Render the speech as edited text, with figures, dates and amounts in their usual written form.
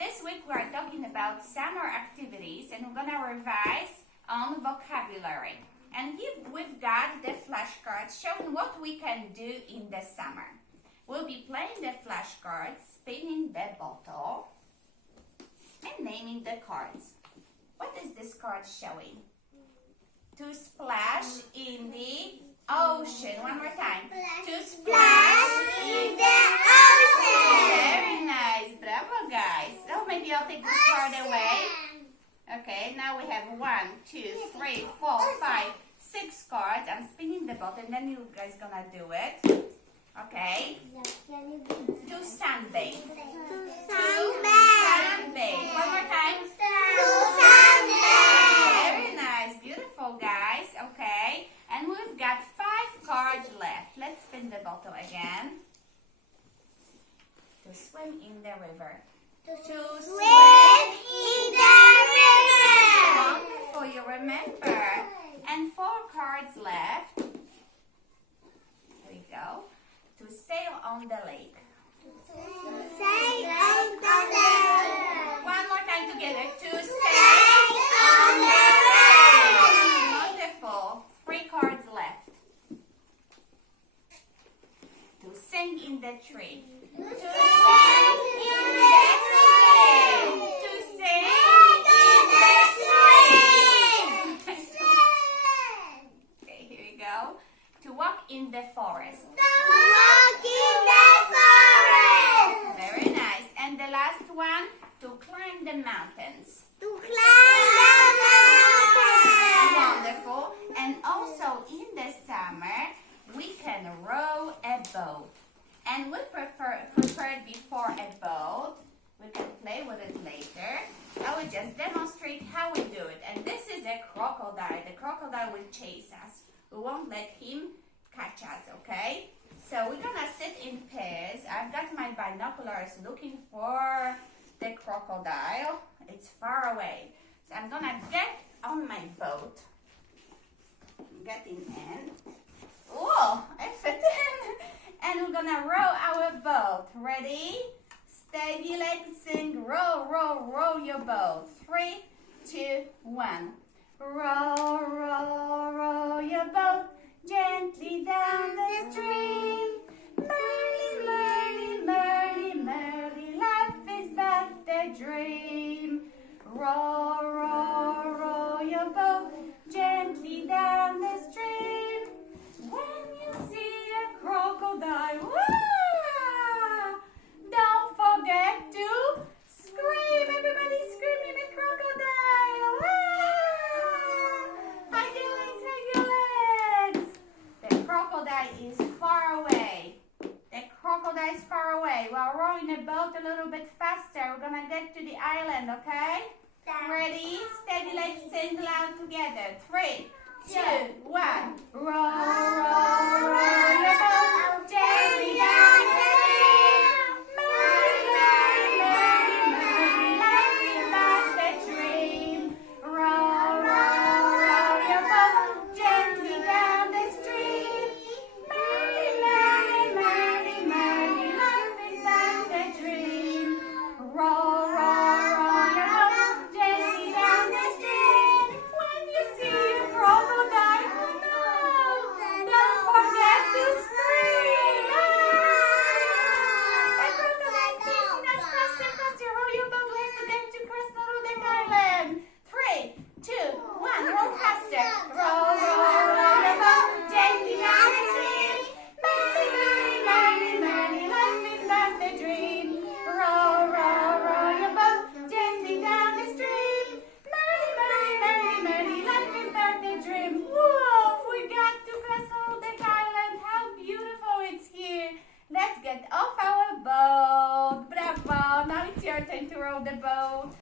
This week we are talking about summer activities and we're going to revise on vocabulary. And here we've got the flashcards showing what we can do in the summer. We'll be playing the flashcards, spinning the bottle, and naming the cards. What is this card showing? To splash in the ocean. One more time. To splash in the ocean. Very nice. Bravo, guys. Oh, maybe I'll take this card away. Okay, now we have 1, 2, 3, 4, 5, 6 cards. I'm spinning the bottle and then you guys gonna do it. Okay. To sunbathe. To sunbathe. One more time. To sunbathe. Very nice. Beautiful, guys. Okay. And we've got 5 cards left. Let's spin the bottle again. To swim in the river. To swim in the river. Wonderful, you remember. And 4 cards left. There we go. To sail on the lake. Sail on the lake. One more time together. To sail on the lake. Wonderful. 3 cards left. To sing in the tree. To sing in the tree. To sing in the tree. Okay, here we go. To walk in the forest. Walk in the forest. Very nice. And the last one, to climb the mountains. To climb the mountains. Wonderful. And also in the summer, we can row a boat. And we prepared before a boat. We can play with it later. I will just demonstrate how we do it. And this is a crocodile. The crocodile will chase us. We won't let him catch us, okay? So we're gonna sit in pairs. I've got my binoculars looking for the crocodile. It's far away. So I'm gonna get on my boat. Getting in. Oh, I fit in. And we're gonna row our boat. Ready? Steady, let's sing. Row, row, row your boat. 3, 2, 1. Row, row, row your boat gently down the stream. Merrily, merrily, merrily, merrily, life is but a dream. Row, row, row your boat gently down the stream. When you see a crocodile, wah, don't forget to scream. Everybody screaming a crocodile. Wah! Hide your legs, hide your legs. The crocodile is far away. The crocodile is far away. We're rowing the boat a little bit faster. We're gonna get to the island, okay? Ready? Steady, let's sing loud together. 3, 2, 1. Row, row, row your boat gently down the stream. Merrily, merrily, merrily, life is but a dream. Row, row, row your boat gently down the stream. Merrily, merrily, merrily, merrily, life is but a dream. Row, row, row your boat gently down the stream. When you see a crocodile, don't forget to scream. The crocodile is chasing us faster, faster. Row your boat. We have to get to Krasnoludek Island. 3, 2, 1. Row faster. Row, row, row your boat gently down the stream. Merrily, merrily, merrily, merrily, life is but a dream. Row, row, row your boat gently down the stream. Merrily, merrily, merrily, merrily, life is but a dream. Whoa, we got to Krasnoludek Island. How beautiful it's here. Let's get off our boat. Bravo. Now it's your turn to row the boat.